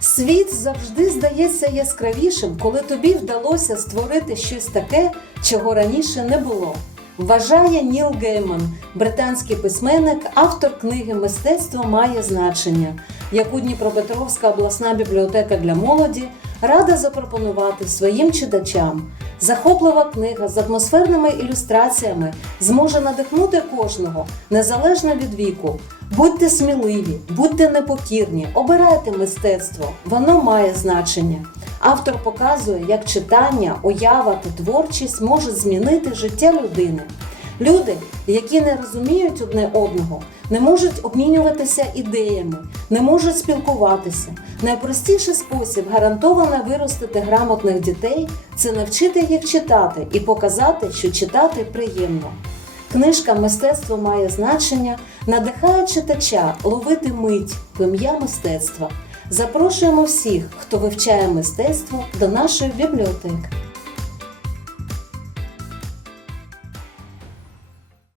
Світ завжди здається яскравішим, коли тобі вдалося створити щось таке, чого раніше не було. Вважає Ніл Гейман, британський письменник, автор книги Мистецтво має значення, яку Дніпропетровська обласна бібліотека для молоді рада запропонувати своїм читачам. Захоплива книга з атмосферними ілюстраціями зможе надихнути кожного, незалежно від віку. Будьте сміливі, будьте непокірні, обирайте мистецтво, воно має значення. Автор показує, як читання, уява та творчість можуть змінити життя людини. Люди, які не розуміють одне одного, не можуть обмінюватися ідеями, не можуть спілкуватися. Найпростіший спосіб гарантовано виростити грамотних дітей це навчити їх читати і показати, що читати приємно. Книжка Мистецтво має значення, надихає читача ловити мить в ім'я мистецтва. Запрошуємо всіх, хто вивчає мистецтво, до нашої бібліотеки.